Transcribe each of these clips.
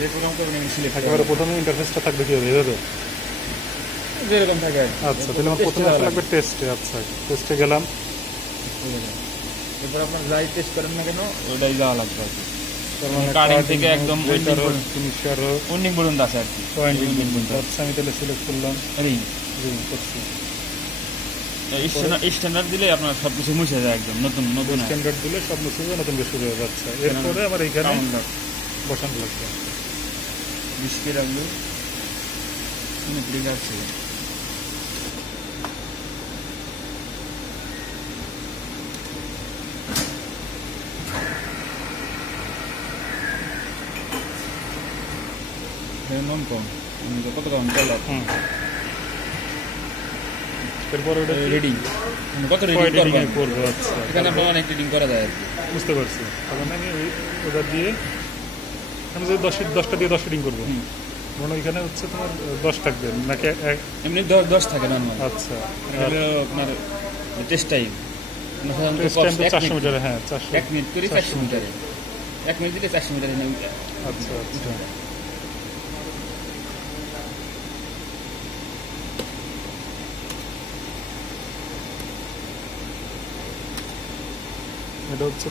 যে প্রোগ্রাম করবেন সিলেক্ট একেবারে প্রথমে ইন্টারফেসটা থাকবে কি হবে এভাবে যেরকম থাকে। আচ্ছা তাহলে আমার প্রথমে আসা লাগবে টেস্টে। আচ্ছা টেস্টে গেলাম, এরপর আপনার যাই টেস্ট করেন না কেন ওইটাই যাওয়া লাগবে আর কি। মানে কার্ডিং থেকে একদম ফিনিশারও উইন্ডিং পর্যন্ত আছে আর কি। আচ্ছা আমি তাহলে সিলেক্ট করলাম, রিং করছি। স্ট্যান্ডার্ড দিলে আপনার সব কিছু মুছে যায় একদম নতুন নতুন স্ট্যান্ডার্ড দিলে সব মুছে যায়, নতুন শুরু হয়ে যাচ্ছে। এরপরে আমার এইখানে বসানো লাগবে, বিস্কিট রাখলো আছে। নন কম কত কম চল। এরপর ওটা রিডিং কত রিডিং করবো। আচ্ছা এখানে আপনার অনেক রিডিং করা যায় আর কি। বুঝতে পারছি। তখন আমি ওটা দিয়ে আমি যদি 10টা দিয়ে 10 রিডিং করবো, মানে ওইখানে হচ্ছে তোমার 10 থাকবে নাকি এমনি 10 থাকে নর্মাল। আচ্ছা আপনার টেস্ট টাইম 400 মিটারে। হ্যাঁ 1 মিনিট করে 400 মিটারে, 1 মিনিট দিলে 400 মিটারে। আচ্ছা আচ্ছা এটা হচ্ছে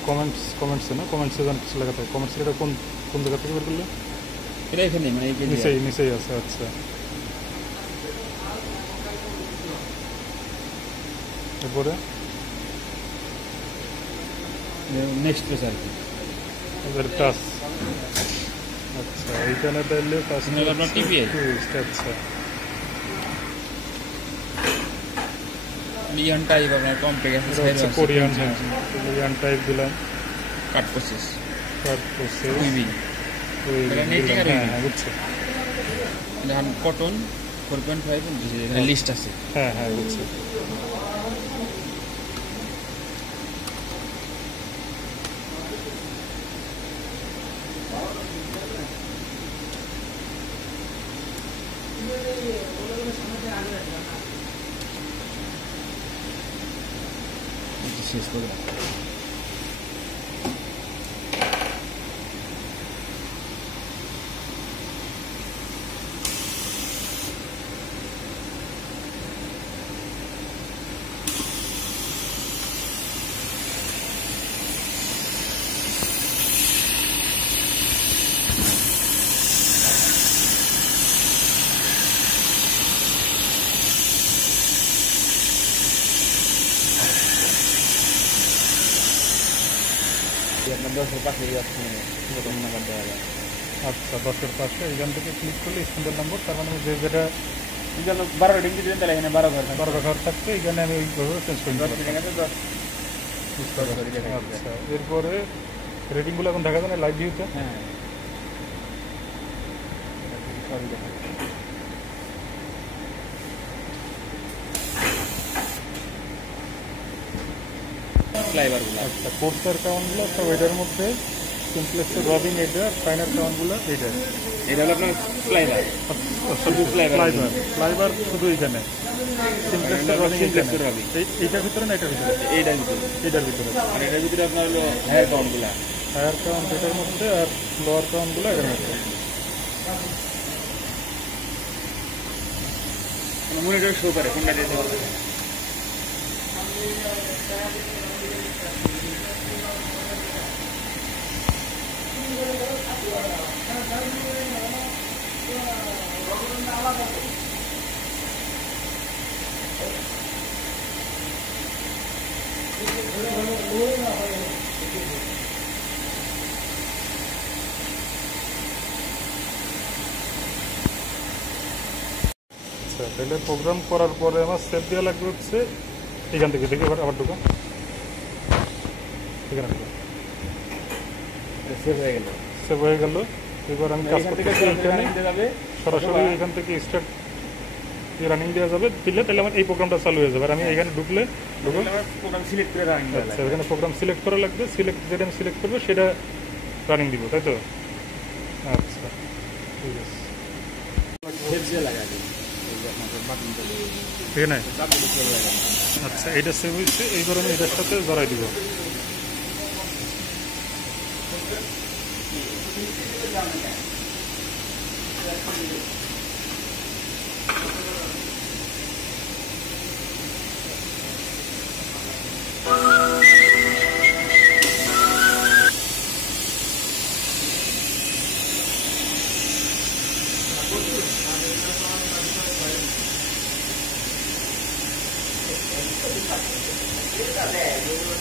কমেন্টসে না, কমেন্টসে যেন কিছু লেখা থাকে। কমেন্টস এটা কোন জায়গা থেকে বের করলে? এটা এখানে মানে নিচেই আছে। আচ্ছা এরপরে নেক্সট পেজ আর কি এবার টাচ। আচ্ছা এইখানে তাহলে টাচ আপনার টিপিআই। আচ্ছা লিয়ন টাইপ আপনার কমপ্লেক্স আছে, কোরিয়ান। হ্যাঁ লিয়ন টাইপ দিলাম। কাট প্রসেস উইভিং। হ্যাঁ বুঝছে। কটন 4.5 লিস্ট আছে। হ্যাঁ হ্যাঁ বুঝছে। শেষ করে আপনার 10-এর পাশে নাম্বার দেওয়া যায়। আচ্ছা 10-এর পাশে এখান থেকে ক্লিক করলে স্ট্যান্ডার্ড নম্বর, তার মানে যেটা 12 রিডিং দিবেন তাহলে এখানে 12 ঘর থাকবে। এখানে আমি ওইভাবে চেঞ্জ করে নিতে পারবো। আচ্ছা এরপরে রেটিংগুলো এখন দেখা যায় না লাইভ ভিউতে? হ্যাঁ ফ্লাইবারগুলো। আচ্ছা কোর্সের কাউন্টগুলো সব এটার মধ্যে, সিমপ্লেক্সের রবিং এটা, ফাইনার কাউন্টগুলো এইটা। এটা হলো আপনার ফ্লাইবার, শুধু ফ্লাইবার শুধু এইখানে। সিমপ্লেক্সের রবিং এইটার ভিতরে না এটার ভিতরে? এইটার ভিতরে। আর এটার ভিতরে আপনার হলো হায়ার কাউন্টগুলো। হায়ার কাউন্ট এটার মধ্যে আর লোয়ার কাউন্টগুলো এটার মধ্যে। মনিটর শো করে কোনটা দিতে হবে। আচ্ছা তাহলে প্রোগ্রাম করার পরে আমার সেভ দেওয়া লাগবে হচ্ছে এখান থেকে দেখে আবার ঢুকো, এখানে ঢুকো। সেভ হয়ে গেল। এবার আমি কাজ করতে এখানে সরাসরি এখান থেকে স্টার্ট রানিং দেওয়া যাবে, দিলে তাহলে আমার এই প্রোগ্রামটা চালু হয়ে যাবে। আর আমি এখানে ঢুকলে প্রোগ্রাম সিলেক্ট করে রানিং দেওয়া আচ্ছা এখানে প্রোগ্রাম সিলেক্ট করা লাগবে। যেটা আমি সিলেক্ট করবো সেটা রানিং দিব, তাই তো? আচ্ছা ঠিক আছে। ঠিক আছে আচ্ছা এইটা সেভ হয়েছে। এইবার আমি এটার সাথে জড়াই দিব। Kita deh,